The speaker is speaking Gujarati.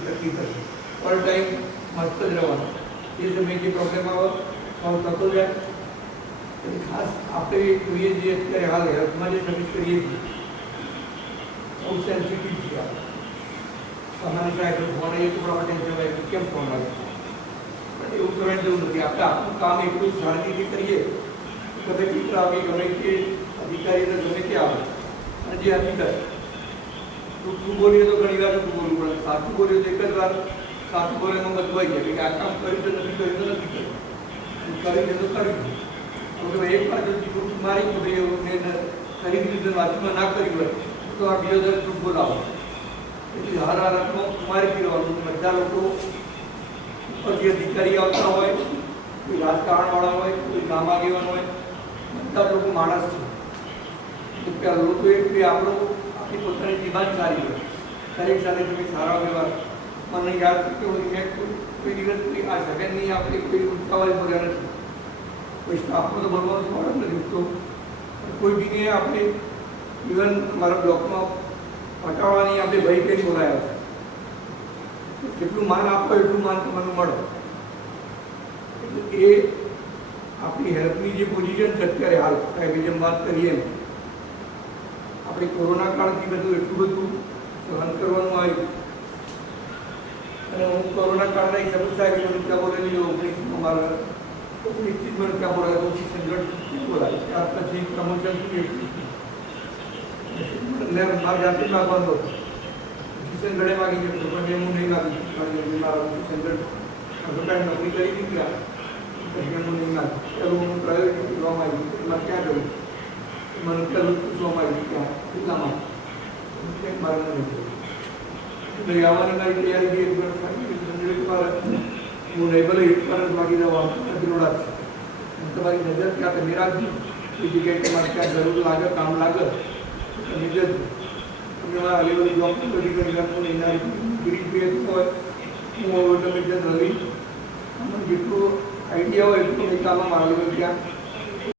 તકલીફ હશે ઓલ ટાઈમ મસ્ત જ રહેવાનું એ સમયે જે પ્રોબ્લેમ આવે સોલ્વ થતો જાય એટલે ખાસ આપણે જોઈએ જે અત્યારે હાલ હેલ્થમાં જે સર્વિસ કરીએ છીએ બહુ સેન્સિટિવ છે આપણે સામાન્ય સાહેબ ફોન એ તો આપણે ટેન્શન હોય કેમ ફોન આવે પણ એવું કરવાની જરૂર નથી આપણે આપણું કામ એટલું સારી રીતે કરીએ ગમે તે આવે ગમે તે અધિકારીને ગમે તે આવે અને જે હકીકત તું બોલીએ તો ઘણી વાર તું બોલવું પડે સાચું બોલીએ તો એક જ વાર સાચું બોલેમાં બધું જાય કે આ કામ કર્યું તો નથી કર્યું તો નથી કર્યું કર્યું છે તો કર્યું હવે એક વાર જો જૂઠ મારી કે ભાઈ એવું કરી દીધું વાતમાં ના કર્યું હોય તો આ બીજો દર જૂઠ બોલાવો એટલે હર હાલતમાં મારી પીવાનું બધા લોકો ઉપર જે અધિકારી આવતા હોય કોઈ રાજકારણવાળા હોય કોઈ ગામ આગેવાન હોય બધા લોકો માણસ છે પહેલું તો એક આપણો આપણી પોતાની ડિમાન્ડ સારી હોય દરેક સાથે તમે સારા વ્યવહાર મને યાદ કે મેં કોઈ દિવસ કોઈ આ સેકન્ડની આપણે કોઈ ઉઠાવાળી બોલ્યા નથી કોઈ સ્ટાફમાં તો બોલવાનો સવાલ જ નથી ઉઠતો કોઈ બીને આપણે ઇવન મારા બ્લોકમાં હટાવવાની આપણે ભય કરી બોલાયા છે જેટલું માન આપો એટલું માન તમને મળે એટલે એ આપણી હેલ્થની જે પોઝિશન છે અત્યારે હાલ સાહેબ જેમ વાત કરીએ આપણે કોરોના કાળથી બધું એટલું બધું સહન કરવાનું આવ્યું અને હું કોરોના કાળના હિસાબે સાહેબ મને ક્યાં બોલેલી 19 મારા 19 મને ક્યાં બોલાય 25 ક્યાં બોલાય ત્યાર પછી પ્રમોશન મારા જાતે માગવાનો હતો કિશન ગળે માગી જતો પણ હું નહીં માગી મારા કિશન ગઢ સરકારે નોકરી કરી દીધી પછી હું નહીં માગી પેલું હું પ્રાયોરિટી પૂછવામાં આવી એમાં ક્યાં જવું મને પેલું પૂછવામાં આવ્યું ક્યાં કેટલામાં મારે નહીં જવું એટલે આવવાની મારી તૈયારી બી એક વર્ષ મારે હું નહીં ભલે એક વાર જ માગી દઉં અધરોડા છે તમારી નજર ક્યાં તમે રાખજો એ જગ્યાએ તમારે ક્યાં જરૂર લાગે કામ લાગે તમે જજો તમે મારા અલેવલી બ્લોકની બધી કરી હું એના ગીરી બી હોય હું તમે જનરલી મને જેટલું આઈડિયા હોય એટલું નહીં કામમાં મારા લેવલ ત્યાં